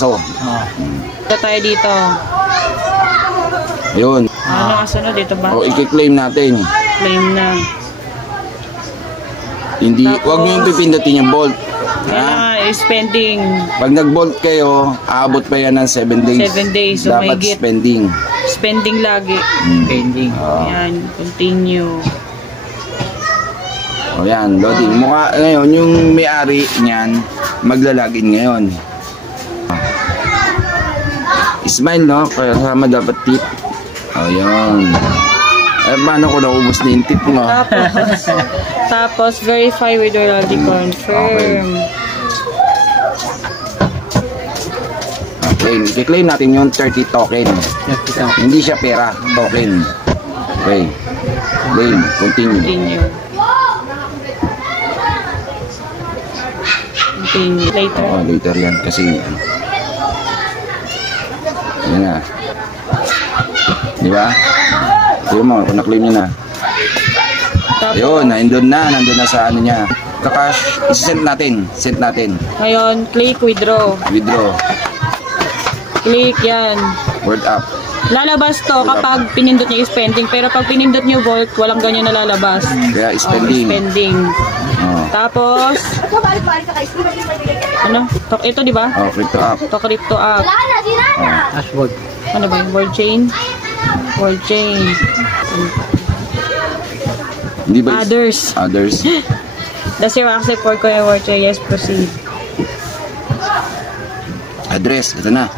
So, Ito tayo dito. ayun. Ano kasunod dito ba? O, i-claim natin. Claim na. Hindi, wag niyo yung pipindutin yung bolt. Kaya spending. Pag nag-bolt kayo, aabot pa yan ng 7 days. 7 days. So dapat may spending. Spending lagi. Pending. Ayan. Continue. O yan, loading. Mukha, ngayon, yung may-ari niyan, maglalagin ngayon. Smile, no? Kaya sama dapat tip. O yan. Eh, paano ko naubos na yung tip mo? Tapos verify with royalty confirm. Okay, i-claim natin yung 30 token. Hindi siya pera, token. Okay. Claim, continue. Continue. Continue. Later. Oo, later yan kasi yan na. Di ba? Tignan mo, kung na-claim niya na. Ayun, nandun na sa ano niya. Kakash, isi-send natin. Send natin. Ngayon, click withdraw. Withdraw. Click yan. Word up. Lalabas to kapag pinindot niyo yung spending. Pero pag pinindot niyo vault, walang ganyan na lalabas. Kaya spending. Spending. Oh. Tapos, ano? Ito di ba? Oh, crypto up. To crypto up. Dashboard. Ano ba yung word chain? Word chain. Hindi ba? Others. Others. Does your accept for coin word chain? Yes, proceed. Address, ito na.